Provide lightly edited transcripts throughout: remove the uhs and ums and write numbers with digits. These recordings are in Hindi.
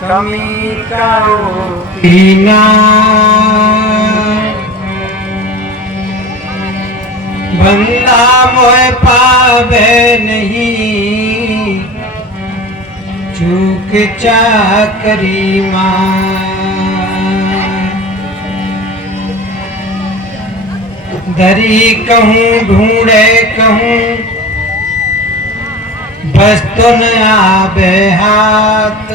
कमी करो कीना बंदा मोह पावे नहीं चूक चाकरी मां दरी कहूँ ढूंढे कहूँ बस तो न आवे हाथ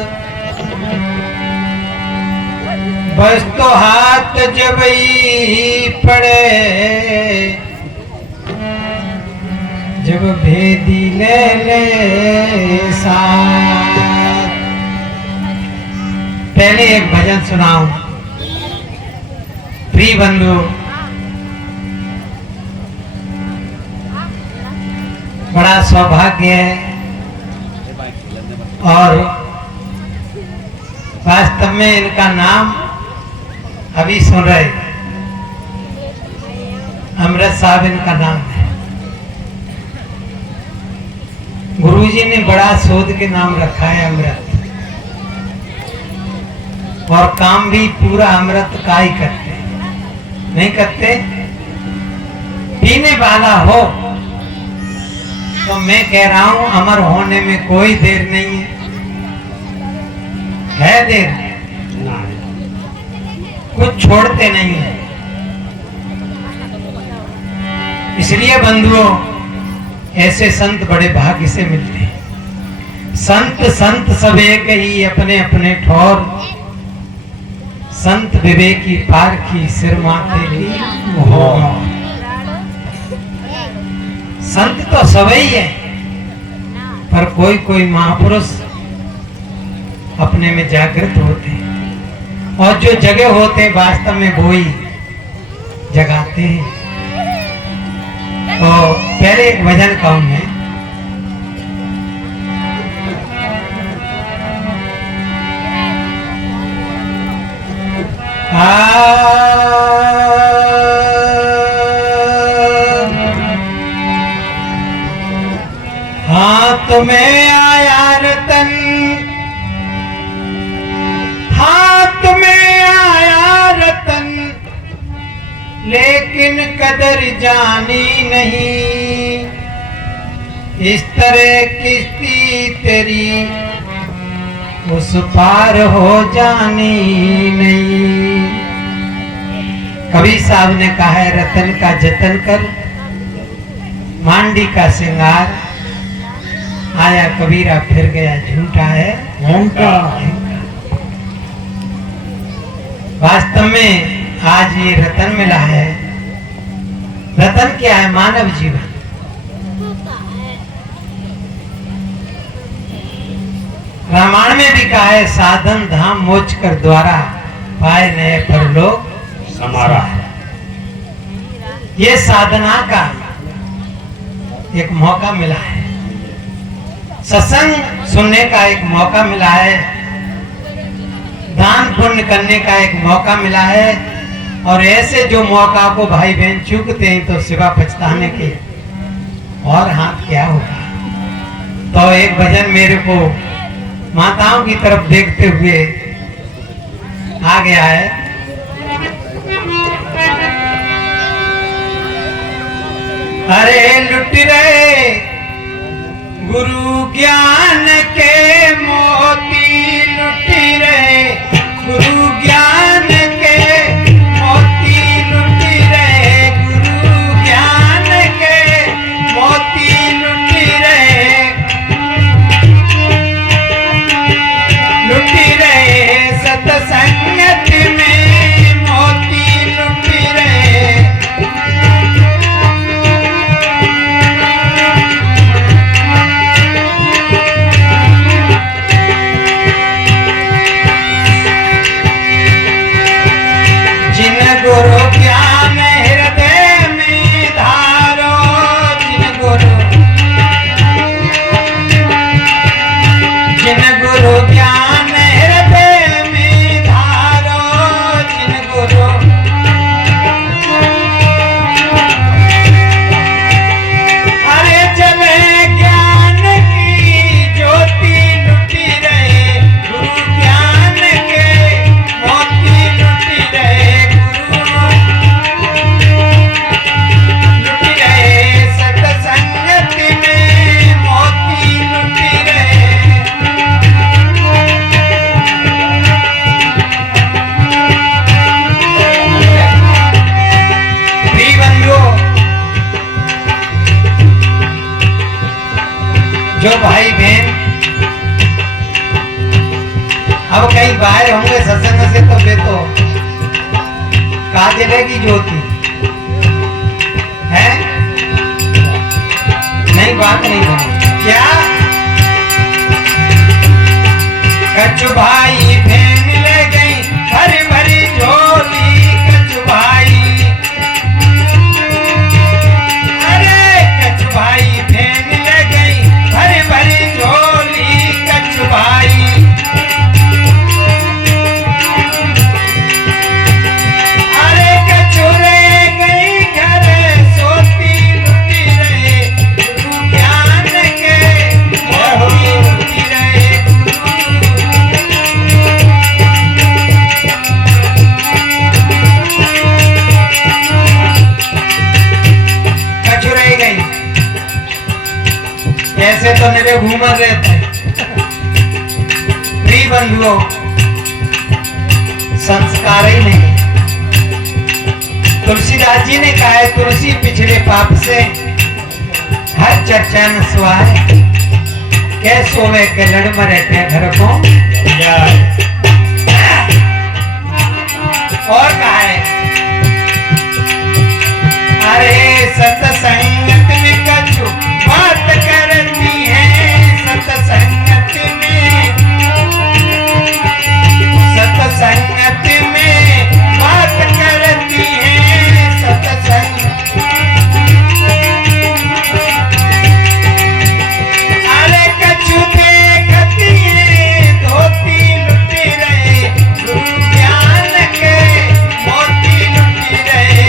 बस तो हाथ जब ही पड़े जब भेदी ले ले साथ। पहले एक भजन सुनाऊं प्रिय बंधु। बड़ा सौभाग्य है और वास्तव में इनका नाम अभी सुन रहे अमृत साहब इनका नाम है। गुरुजी ने बड़ा शोध के नाम रखा है अमृत और काम भी पूरा अमृत का ही करते नहीं करते। पीने वाला हो तो मैं कह रहा हूं अमर होने में कोई देर नहीं है देर कुछ छोड़ते नहीं है। इसलिए बंधुओं ऐसे संत बड़े भाग्य से मिलते हैं। संत संत सब एक ही अपने अपने ठौर संत विवेकी पार की सिर माथे ली हो। संत तो सब ही है पर कोई कोई महापुरुष अपने में जागृत होते हैं और जो जगह होते हैं वास्तव में वो ही जगाते हैं। तो पहले एक भजन गाऊं मैं। हाथ में आया रतन हाथ में आया रतन लेकिन कदर जानी नहीं। इस तरह किस्ती तेरी उस पार हो जानी नहीं। कबीर साहब ने कहा है रतन का जतन कर मांडी का श्रृंगार आया कबीरा फिर गया झूठा है झूठा। वास्तव में आज ये रतन मिला है। रतन क्या है? मानव जीवन। रामायण में भी कहा है साधन धाम मोच कर द्वारा पाए नए परलोक समारा। ये साधना का एक मौका मिला है। सत्संग सुनने का एक मौका मिला है। दान पुण्य करने का एक मौका मिला है। और ऐसे जो मौका को भाई बहन चूकते हैं तो सिवा पछताने के और हाथ क्या होगा। तो एक भजन मेरे को माताओं की तरफ देखते हुए आ गया है। अरे लुट रहे गुरु ज्ञान के मोती लुट रहे गुरु ज्ञान के मोती लुट रहे गुरु ज्ञान के मोती लुट रहे सत्संगत में मोती लुट रहे। अब कहीं बाहर होंगे सत्संग से तो वे तो कहा जलेगी ज्योति है, नहीं बात नहीं बनी क्या। कछु भाई बहन ले गई भरी भरी झोली, कछु भाई, अरे कछु भाई बहन ले गई भरी भरी झोली, कछु भाई, अरे कछु रह गई घर सोती लुटी रहे, गुरु ज्ञान के मोती लुटी रहे। ऐसे तो मेरे घूमर रहते प्रिय बंधुओं, संस्कार ही नहीं। तुलसीदास जी ने कहा है तुलसी पिछड़े पाप से हर चर्चा न सुहाए, कै सोवे के लड़ में रहते हैं घर को। और कहा है अरे सत्संगत में कछु बात करती है, सत्संगत में, सत्संगत में बात करती है, सत्संग, अरे कछु देखती है धोती लुटी रहे, गुरु ज्ञान के मोती लुटी रहे।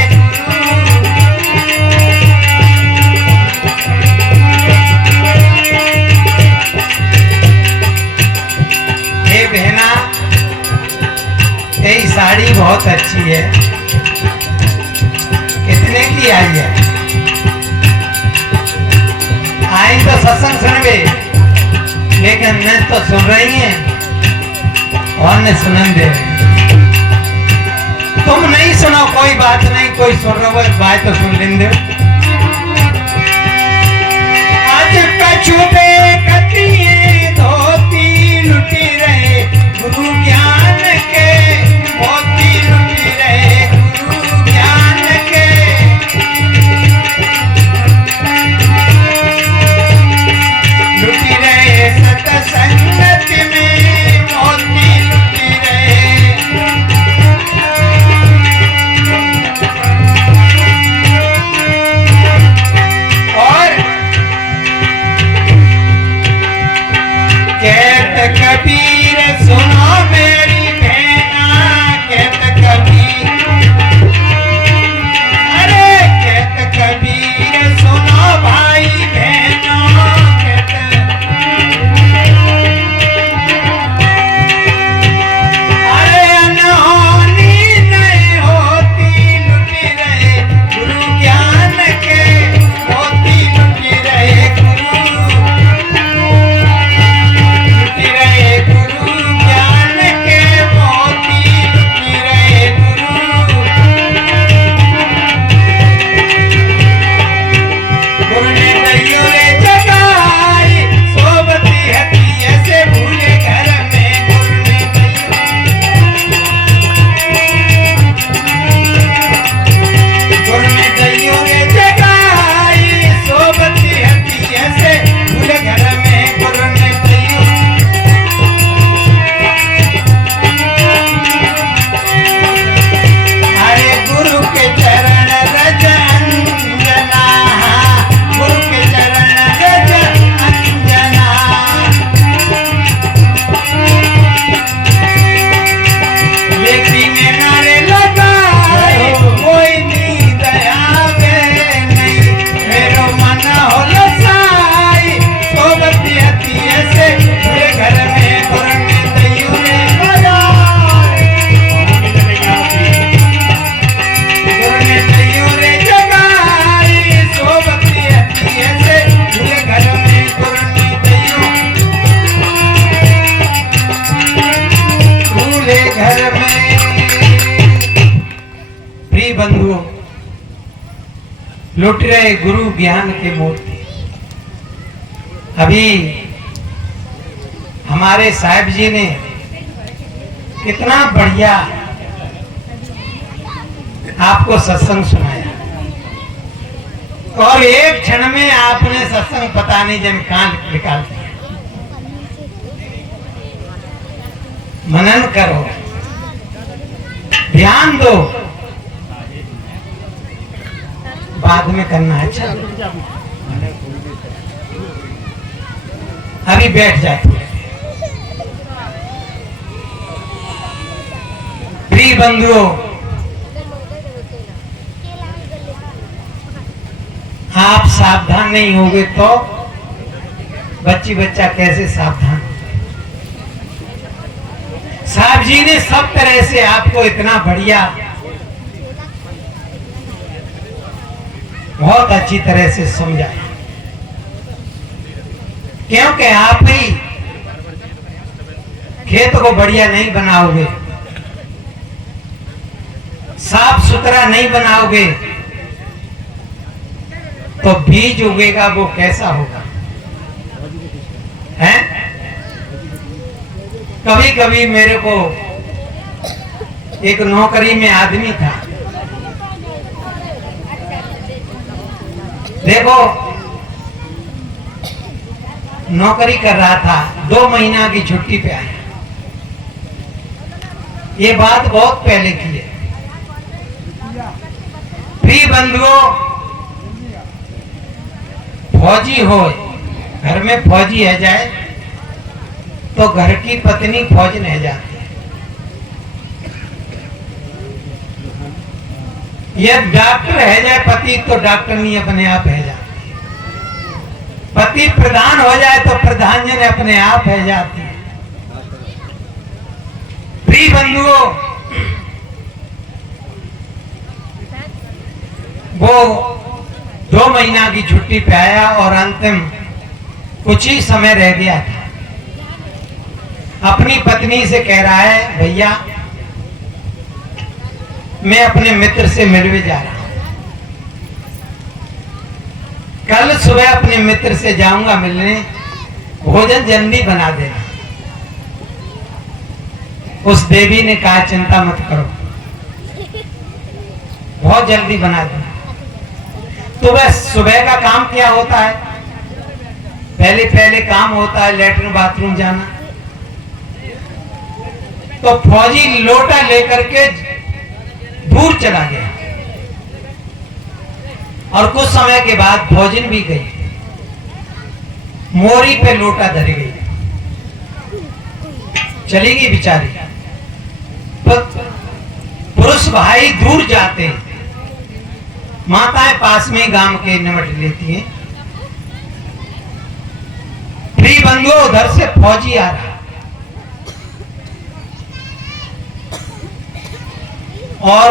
बहना तेरी साड़ी बहुत अच्छी है, कितने की आई है? आई तो सत्संग सुन गए, लेकिन मैं तो सुन रही है और न सुनन दे। तुम नहीं सुनो कोई बात नहीं, कोई सुन रहा है बात तो सुन लेंगे। आज कछु देखती है धोती लुटी रहे, गुरु ज्ञान के मोती लुटी रहे, गुरु ज्ञान के, लुटी रहे सत्संगत में मोती लुटी रहे। और कहत कबीर सुनो मेरी बहना, कहत कबीर, अरे कहत कबीर सुनो भाई बहनों, कहत, अरे अनहोनी नहीं होती लुटी रहे, गुरु ज्ञान के मोती लुटी रहे, गुरु लुटी रहे, गुरु ज्ञान के मोती लुटी रहे, गुरु, गुरु ने दैयोरे जगाई सोबती हती ऐसे भूले घर में, गुरु ने गुरु ने दैयोरे जगाई सोबती हती ऐसे भूले घर में, गुरु ने दैयो, अरे गुरु के चरण रज अंजना, गुरु के चरण रज अंजना, लेकिन नारे लगाए कोई नींद आवे नहीं, मेरो मन हो लसाई सोबती हती ऐसे पूरे घर में, गुरु ने दैयोरे लगाए, गुरु ने दैयोरे जगाई सोबती हती ऐसे पूरे घर में, गुरु ने दैयो पूरे घर में। प्रिय बंधुओं, लुट रहे गुरु ज्ञान के मोती। अभी हमारे साहिब जी ने कितना बढ़िया आपको सत्संग सुनाया और एक क्षण में आपने सत्संग पता नहीं जन कहां निकाल दिया। मनन करो, ध्यान दो, बाद में करना। अच्छा अभी बैठ जाए थोड़े। प्रिय बंधुओं, आप सावधान नहीं होगे तो बच्ची बच्चा कैसे सावधान? साहब जी ने सब तरह से आपको इतना बढ़िया, बहुत अच्छी तरह से समझाया, क्योंकि आप ही खेत को बढ़िया नहीं बनाओगे, साफ सुथरा नहीं बनाओगे तो बीज उगेगा वो कैसा होगा? हैं? कभी कभी मेरे को एक नौकरी में आदमी था, देखो नौकरी कर रहा था, 2 महीना की छुट्टी पे आया। ये बात बहुत पहले की है। प्रिय बंधुओं, फौजी हो, घर में फौजी है जाए तो घर की पत्नी फौज नहीं जाती है। यह डॉक्टर है जाए पति तो डॉक्टर नहीं अपने आप है जाती है। पति प्रधान हो जाए तो प्रधान जन अपने आप है जाती है। प्रिय बंधुओं, वो 2 महीना की छुट्टी पे आया और अंतिम कुछ ही समय रह गया था। अपनी पत्नी से कह रहा है, भैया मैं अपने मित्र से मिलने जा रहा हूं, कल सुबह अपने मित्र से जाऊंगा मिलने, भोजन जल्दी बना देना। उस देवी ने कहा चिंता मत करो, बहुत जल्दी बना देना। तो बस सुबह का काम क्या होता है? पहले काम होता है लेटरिन बाथरूम जाना। तो फौजी लोटा लेकर के दूर चला गया और कुछ समय के बाद फौजिन भी गई, मोरी पे लोटा धर गई, चली गई बेचारी। पुरुष भाई दूर जाते हैं, माताएं पास में गांव के निमट लेती हैं। प्रिय बंधुओं, उधर से फौजी आ रहा और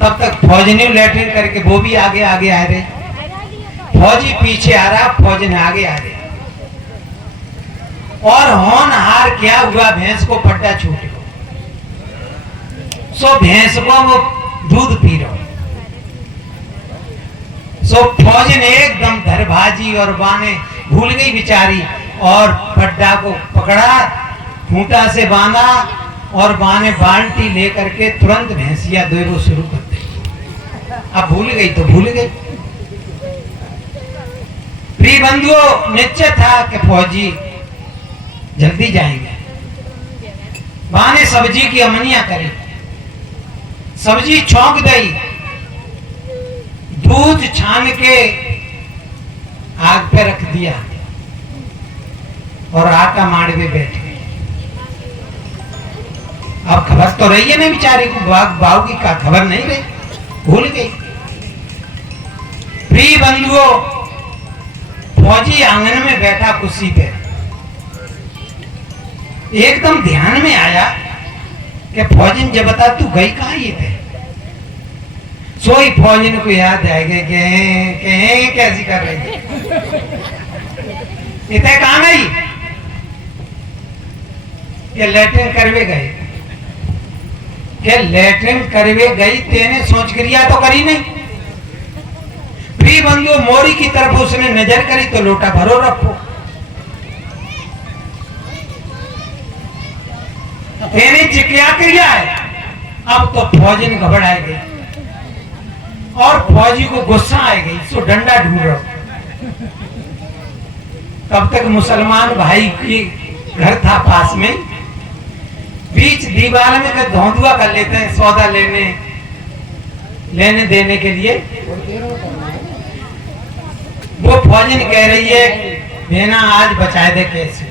तब तक फौजी ने लैट्रिन करके वो भी आगे आ रहे, फौजी पीछे आ रहा, फौजी ने आगे आ रहे और होनहार क्या हुआ, भैंस को पट्टा छूट गया। सो भैंस को वो दूध पी रहा, सो फौजी ने एकदम धरभाजी और बाने भूल गई बेचारी और पट्टा को पकड़ा, खूंटा से बांधा और बाने बाल्टी लेकर के तुरंत भैंसिया दो शुरू कर दी। अब भूल गई तो भूल गई। प्रिय बंधुओं, निश्चय था कि फौजी जल्दी जाएंगे। बाने सब्जी की अमनिया करी, सब्जी छौंक गई, दूध छान के आग पे रख दिया और आटा माड़वे बैठ गई। अब खबर तो रही है ना बेचारी को, बाव की का खबर नहीं रही, भूल गई। प्रिय बंधुओं, फौजी आंगन में बैठा कुर्सी पे, एकदम ध्यान में आया कि फौजी जब बता तू गई कहां ये थे। सोई फौजी को याद आएगा कि कैसी कर रही है, इतने कहां गई? कि लैट्रिन करवे गए। कि लैट्रिन करवे गई, तेने सोच क्रिया तो करी नहीं। प्रिय बंधुओं, मोरी की तरफ उसने नजर करी तो लोटा भरो रखो। तेने क्या किया है? अब तो फौजी घबराई गई और फौजी को गुस्सा आ गई, सो डंडा ढूंढ रहा। तब तक मुसलमान भाई की घर था पास में, बीच दीवार में का धौंधुआ कर लेते हैं सौदा लेने देने के लिए। वो फौजी कह रही है, बेना आज बचाए दे, कैसे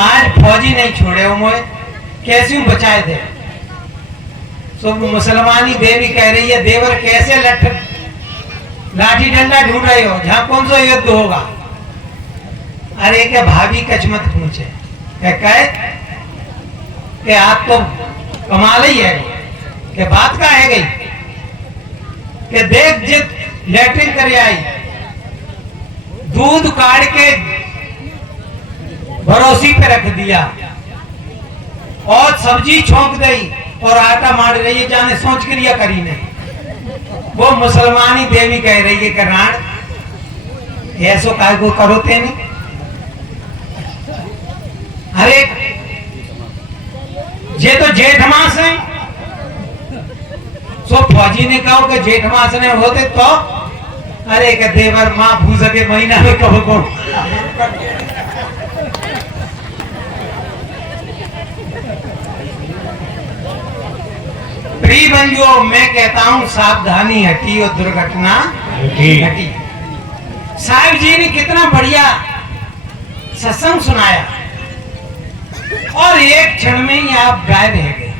आज फौजी नहीं छोड़े हो मोए, कैसे बचाए दे। तो मुसलमानी देवी कह रही है, देवर कैसे लाठी डंडा ढूंढ रहे हो, जहां कौन सा युद्ध होगा। अरे क्या भाभी कच मत पूछे, कि आप तो कमाल ही है, कि बात का है गई, कि देख जित लेटरिन कर आई, दूध काट के भरोसी पे रख दिया और सब्जी छोंक दी और आटा मार रही है, जाने सोच क्रिया करी नहीं। वो मुसलमानी देवी कह रही है कि राण ऐसो काय को करो थे नहीं। अरे ये तो जेठ मास है, सो फौजी ने कहा कि जेठ मास ने होते तो, अरे के देवर माँ भूस के महीना में कब को प्रिय बंधुओं, मैं कहता हूं सावधानी हटी और दुर्घटना घटी। साहिब जी ने कितना बढ़िया सत्संग सुनाया और एक क्षण में ही आप गायब रह गए।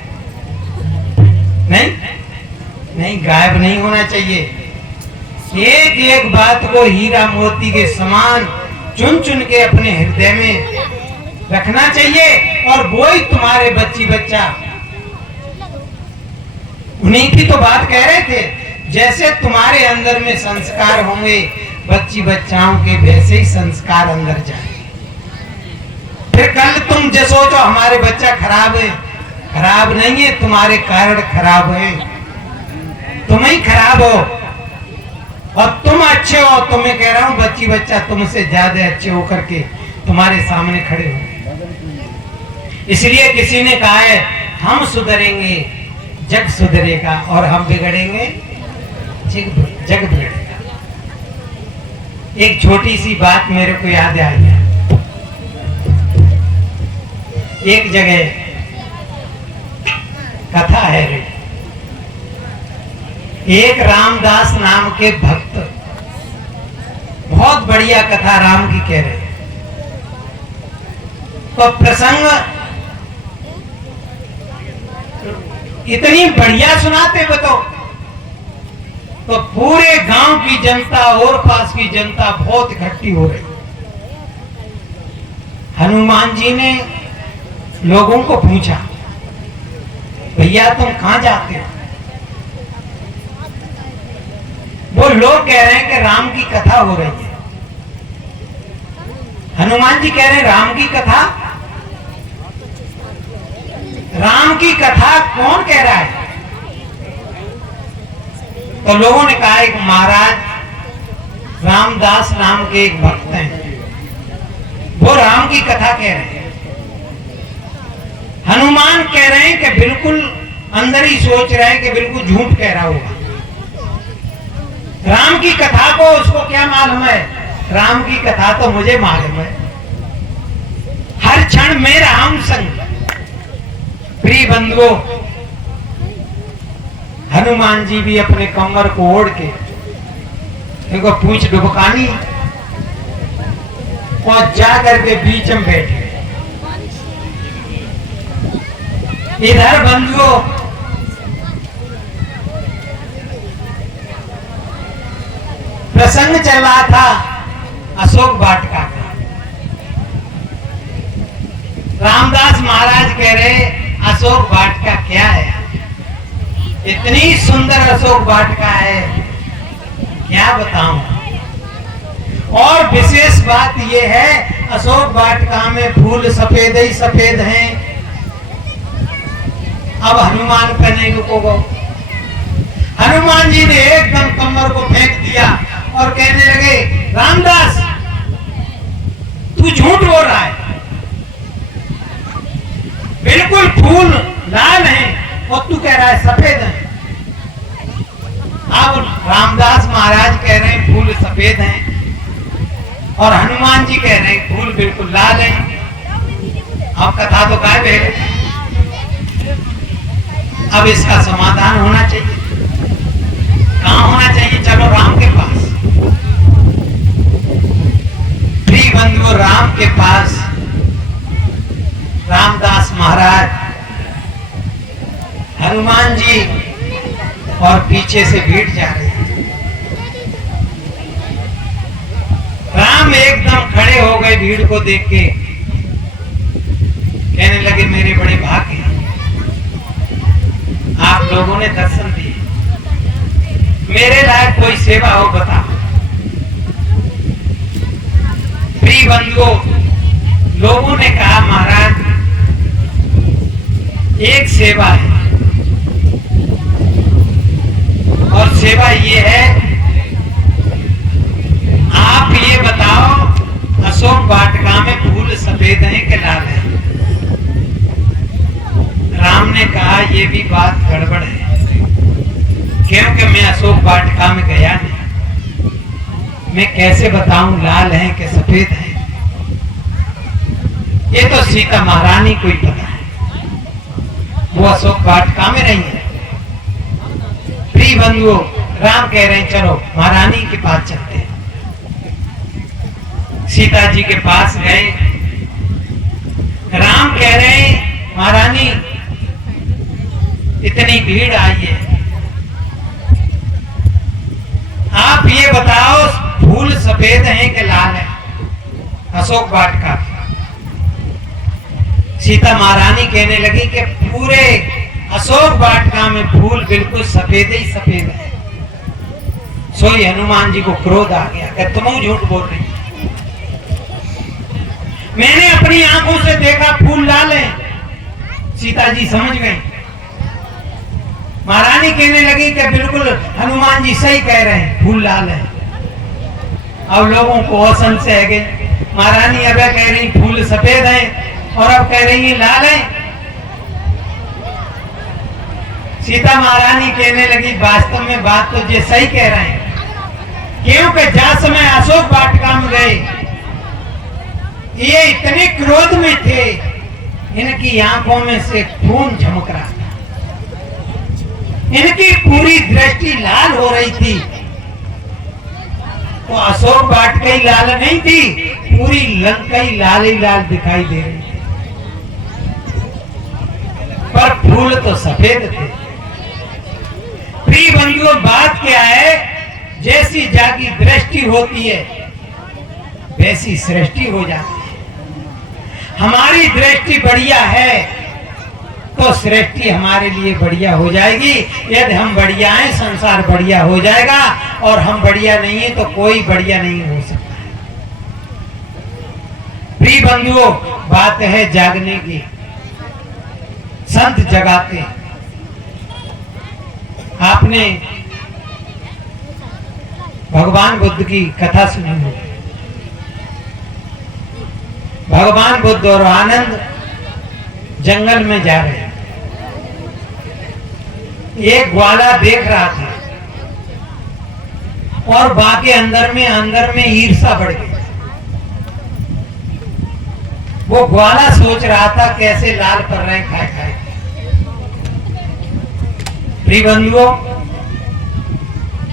नहीं, गायब नहीं होना चाहिए। एक एक बात को हीरा मोती के समान चुन चुन के अपने हृदय में रखना चाहिए और वो ही तुम्हारे बच्ची बच्चा। उन्हीं की तो बात कह रहे थे, जैसे तुम्हारे अंदर में संस्कार होंगे बच्ची बच्चाओं के, वैसे ही संस्कार अंदर जाएंगे। फिर कल तुम जो सोचो हमारे बच्चा खराब है, खराब नहीं है, तुम्हारे कारण खराब है, तुम ही खराब हो और तुम अच्छे हो। तो मैं कह रहा हूं बच्ची बच्चा तुमसे ज्यादा अच्छे होकर के तुम्हारे सामने खड़े हो। इसलिए किसी ने कहा है, हम सुधरेंगे जग सुधरेगा और हम बिगड़ेंगे जग बिगड़ेगा। एक छोटी सी बात मेरे को याद आई है। एक जगह कथा है, एक रामदास नाम के भक्त, बहुत बढ़िया कथा राम की कह रहे। तो प्रसंग इतनी बढ़िया सुनाते बताओ, तो पूरे गांव की जनता और पास की जनता बहुत इकट्ठी हो रही। हनुमान जी ने लोगों को पूछा, भैया तुम कहां जाते हो? वो लोग कह रहे हैं कि राम की कथा हो रही है। हनुमान जी कह रहे हैं राम की कथा? राम की कथा कौन कह रहा है? तो लोगों ने कहा एक महाराज रामदास नाम के एक भक्त हैं, वो राम की कथा कह रहे हैं। हनुमान कह रहे हैं कि बिल्कुल अंदर ही सोच रहे हैं कि बिल्कुल झूठ कह रहा होगा। राम की कथा को उसको क्या मालूम है? राम की कथा तो मुझे मालूम है, हर क्षण मेरा हम संग। प्रिय बंधुओं, हनुमान जी भी अपने कमर को ओढ़ के देखो पूंछ डुबकानी और जाकर के बीच में बैठे। इधर बंधुओं प्रसंग चल रहा था अशोक वाटिका का। रामदास महाराज कह रहे अशोक वाटिका क्या है? इतनी सुंदर अशोक वाटिका है, क्या बताऊं। और विशेष बात यह है अशोक वाटिका में फूल सफेद ही सफेद हैं। अब हनुमान पे नहीं रुकोगे। हनुमान जी ने एकदम कमर को फेंक दिया और कहने लगे, रामदास तू झूठ बोल रहा है, और तू कह रहा है सफेद है। अब रामदास महाराज कह रहे हैं फूल सफेद हैं और हनुमान जी कह रहे हैं फूल बिल्कुल लाल हैं। अब कथा तो गायब है। अब इसका समाधान होना चाहिए। कहां होना चाहिए? चलो राम के पास। प्रिय बंधुओं, राम के पास रामदास महाराज, हनुमान जी और पीछे से भीड़ जा रही है। राम एकदम खड़े हो गए भीड़ को देख के, कहने लगे मेरे बड़े भाग्य हैं, आप लोगों ने दर्शन दिए, मेरे लायक कोई सेवा हो बता। प्रिय बंधुओं, लोगों ने कहा महाराज एक सेवा है और सेवा ये है, आप ये बताओ अशोक वाटिका में फूल सफेद हैं कि लाल हैं? राम ने कहा ये भी बात गड़बड़ है, क्योंकि मैं अशोक वाटिका में गया नहीं, मैं कैसे बताऊं लाल है कि सफेद है? ये तो सीता महारानी को ही पता है, वो अशोक वाटिका में नहीं है। प्रिय बंधुओं, राम कह रहे हैं चलो महारानी के पास चलते हैं। सीता जी के पास गए। राम कह रहे हैं महारानी इतनी भीड़ आई है, आप ये बताओ फूल सफेद हैं कि लाल है अशोक वाटिका? सीता महारानी कहने लगी कि पूरे अशोक वाटिका में फूल बिल्कुल सफेद ही सफेद है। सोई हनुमान जी को क्रोध आ गया कि तुम झूठ बोल रही, मैंने अपनी आंखों से देखा फूल लाल है। सीता जी समझ गई। महारानी कहने लगी कि बिल्कुल हनुमान जी सही कह रहे हैं, फूल लाल है। अब लोगों को औसन से है गए। महारानी अब कह रही फूल सफेद हैं और अब कह रही है लाल है। सीता महारानी कहने लगी वास्तव में बात तो ये सही कह रहे हैं, क्योंकि जहाँ समय अशोक वाटिका में गए ये इतने क्रोध में थे, इनकी आंखों में से खून झमक रहा था, इनकी पूरी दृष्टि लाल हो रही थी। तो अशोक वाटिका ही लाल नहीं थी, पूरी लंका ही लाल दिखाई दे रही थी, पर फूल तो सफेद थे। प्रिय बंधुओं, बात क्या है, जैसी जागी दृष्टि होती है वैसी सृष्टि हो जाती है। हमारी दृष्टि बढ़िया है तो सृष्टि हमारे लिए बढ़िया हो जाएगी। यदि हम बढ़िया हैं संसार बढ़िया हो जाएगा, और हम बढ़िया नहीं है तो कोई बढ़िया नहीं हो सकता है। प्रिय बंधुओं, बात है जागने की। संत जगाते हैं। आपने भगवान बुद्ध की कथा सुनी होगी। भगवान बुद्ध और आनंद जंगल में जा रहे हैं। एक ग्वाला देख रहा था और बाकी अंदर में ईर्ष्या बढ़ गई। वो ग्वाला सोच रहा था कैसे लाल कर रहे हैं खाए खाए। प्रिय बंधुओं,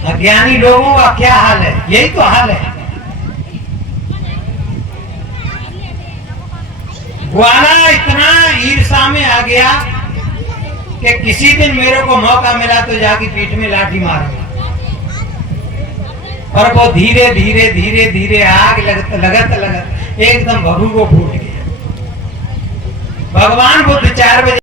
अज्ञानी लोगों का क्या हाल है? यही तो हाल है। ग्वाला इतना ईर्ष्या में आ गया कि किसी दिन मेरे को मौका मिला तो जाके पीठ में लाठी मारूंगा। और वो धीरे धीरे आग लगत एकदम भभू को फूट गया। भगवान बुद्ध 4 बजे